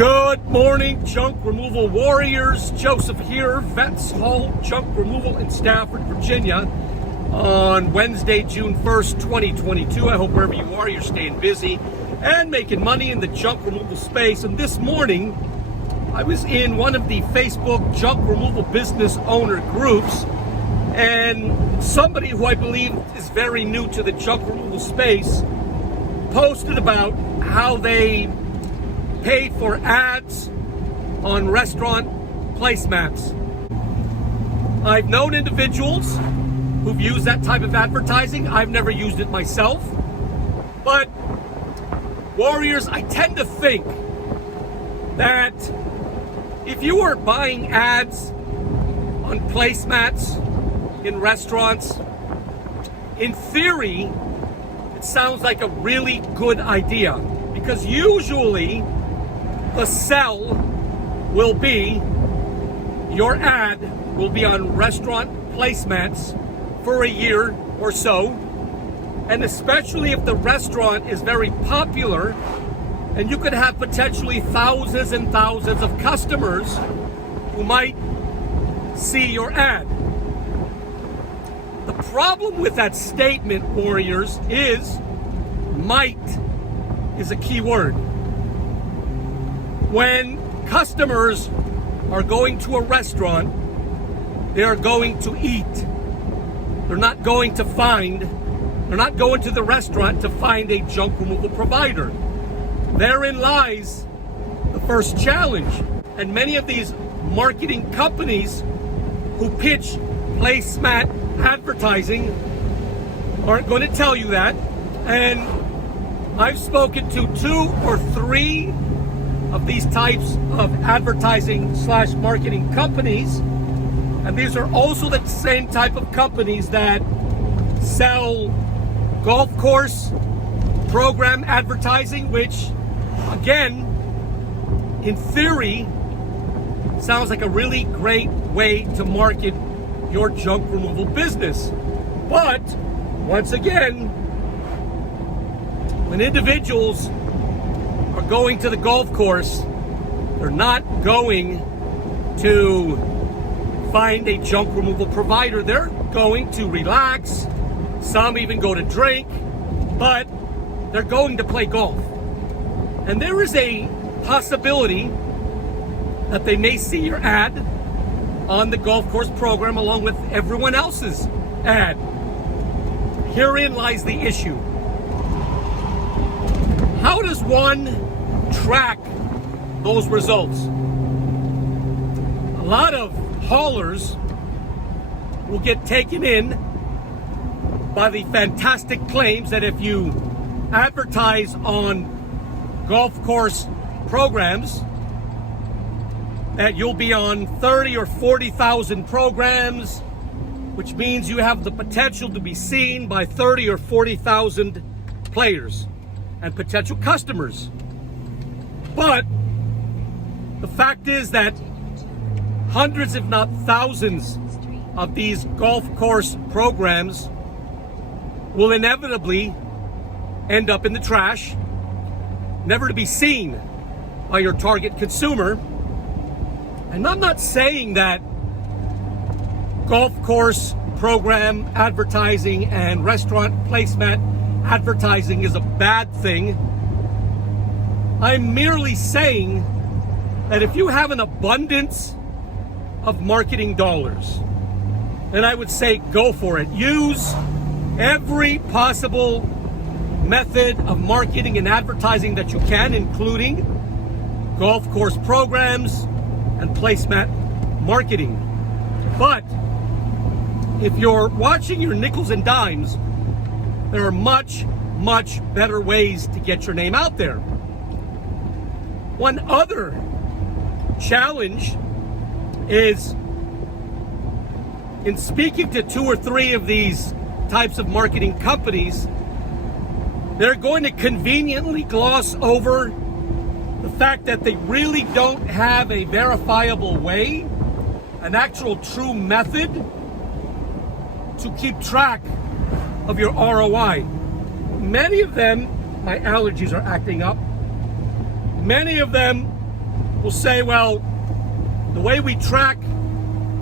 Good morning, junk removal warriors. Joseph here, Vets Haul Junk Removal in Stafford, Virginia, on Wednesday, June 1st, 2022. I hope wherever you are, you're staying busy and making money in the junk removal space. And this morning, I was in one of the Facebook junk removal business owner groups, and somebody who I believe is very new to the junk removal space posted about how they paid for ads on restaurant placemats. I've known individuals who've used that type of advertising. I've never used it myself. But warriors, I tend to think that if you are buying ads on placemats in restaurants, in theory, it sounds like a really good idea, because usually the sell will be, your ad will be on restaurant placemats for a year or so. And especially if the restaurant is very popular, and you could have potentially thousands and thousands of customers who might see your ad. The problem with that statement, warriors, is might is a key word. When customers are going to a restaurant, they are going to eat. They're not going to the restaurant to find a junk removal provider. Therein lies the first challenge. And many of these marketing companies who pitch placemat advertising aren't going to tell you that. And I've spoken to 2 or 3 of these types of advertising / marketing companies, and these are also the same type of companies that sell golf course program advertising, which again, in theory, sounds like a really great way to market your junk removal business. But once again, when individuals are going to the golf course, they're not going to find a junk removal provider. They're going to relax. Some even go to drink, but they're going to play golf. And there is a possibility that they may see your ad on the golf course program along with everyone else's ad. Herein lies the issue. How does one track those results? A lot of haulers will get taken in by the fantastic claims that if you advertise on golf course programs, that you'll be on 30 or 40,000 programs, which means you have the potential to be seen by 30 or 40,000 players and potential customers. But the fact is that hundreds, if not thousands, of these golf course programs will inevitably end up in the trash, never to be seen by your target consumer. And I'm not saying that golf course program advertising and restaurant placemat advertising is a bad thing. I'm merely saying that if you have an abundance of marketing dollars, then I would say go for it. Use every possible method of marketing and advertising that you can, including golf course programs and placemat marketing. But if you're watching your nickels and dimes, there are much, much better ways to get your name out there. One other challenge is, in speaking to 2 or 3 of these types of marketing companies, they're going to conveniently gloss over the fact that they really don't have a verifiable way, an actual true method to keep track of your ROI. Many of them, my allergies are acting up. Many of them will say, well, the way we track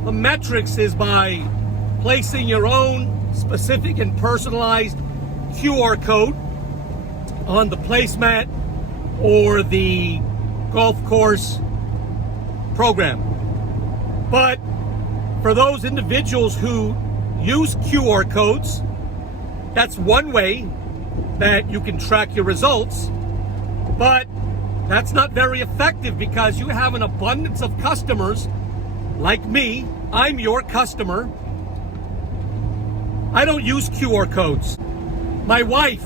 the metrics is by placing your own specific and personalized QR code on the placemat or the golf course program. But for those individuals who use QR codes, that's one way that you can track your results, but that's not very effective because you have an abundance of customers like me. I'm your customer. I don't use QR codes. My wife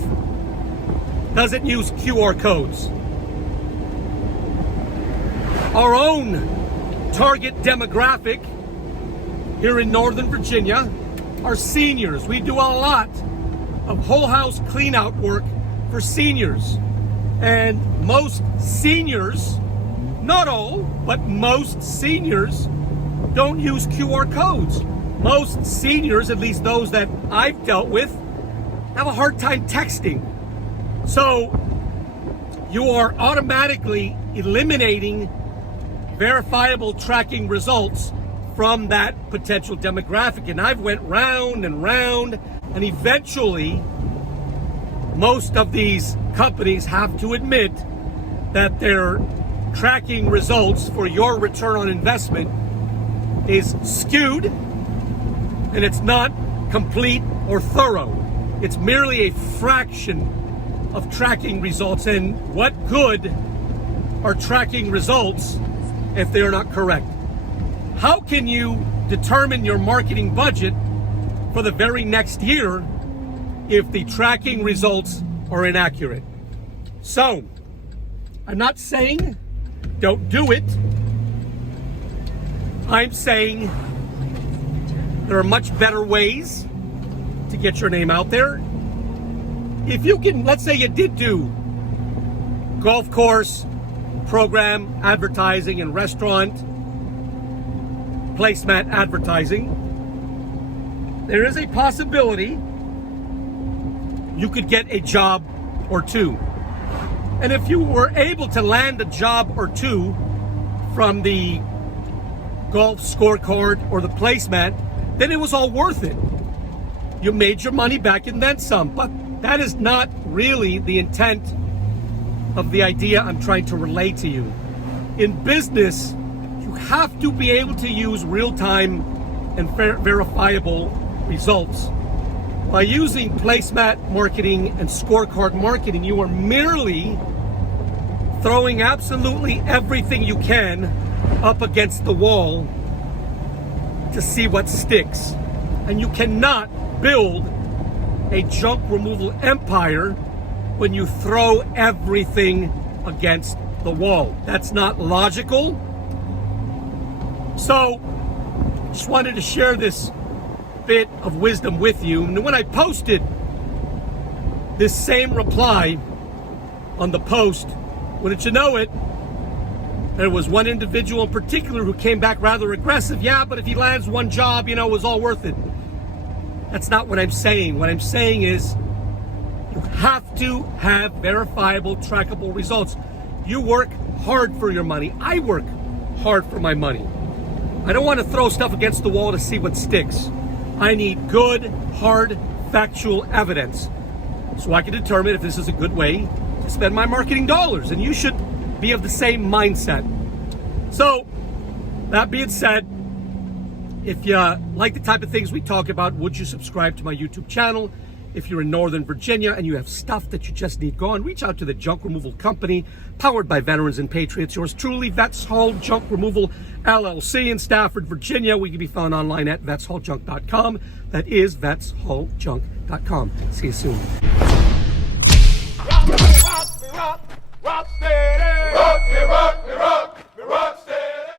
doesn't use QR codes. Our own target demographic here in Northern Virginia are seniors. We do a lot of whole house clean out work for seniors. And most seniors, not all, but most seniors don't use QR codes. Most seniors, at least those that I've dealt with, have a hard time texting. So you are automatically eliminating verifiable tracking results from that potential demographic. And I've went round and round, and eventually most of these companies have to admit that their tracking results for your return on investment is skewed and it's not complete or thorough. It's merely a fraction of tracking results. And what good are tracking results if they're not correct? How can you determine your marketing budget for the very next year if the tracking results are inaccurate? So, I'm not saying don't do it. I'm saying there are much better ways to get your name out there. If you can, let's say you did do golf course, program, advertising, and restaurant placemat advertising, there is a possibility you could get a job or two. And if you were able to land a job or two from the golf scorecard or the placemat, then it was all worth it. You made your money back and then some. But that is not really the intent of the idea I'm trying to relay to you. In business, you have to be able to use real-time and verifiable results. By using placemat marketing and scorecard marketing, you are merely throwing absolutely everything you can up against the wall to see what sticks. And you cannot build a junk removal empire when you throw everything against the wall. That's not logical. So, just wanted to share this bit of wisdom with you. And when I posted this same reply on the post, wouldn't you know it, there was one individual in particular who came back rather aggressive. Yeah, but if he lands one job, it was all worth it. That's not what I'm saying. What I'm saying is you have to have verifiable, trackable results. You work hard for your money. I work hard for my money. I don't want to throw stuff against the wall to see what sticks. I need good, hard, factual evidence so I can determine if this is a good way to spend my marketing dollars. And you should be of the same mindset. So, that being said, if you like the type of things we talk about, would you subscribe to my YouTube channel? If you're in Northern Virginia and you have stuff that you just need gone, reach out to the Junk Removal Company, powered by veterans and patriots. Yours truly, Vets Haul Junk Removal LLC in Stafford, Virginia. We can be found online at vetshauljunk.com. That is vetshauljunk.com. See you soon. Rock me, rock me, rock, rock steady. Rock me, rock me, rock.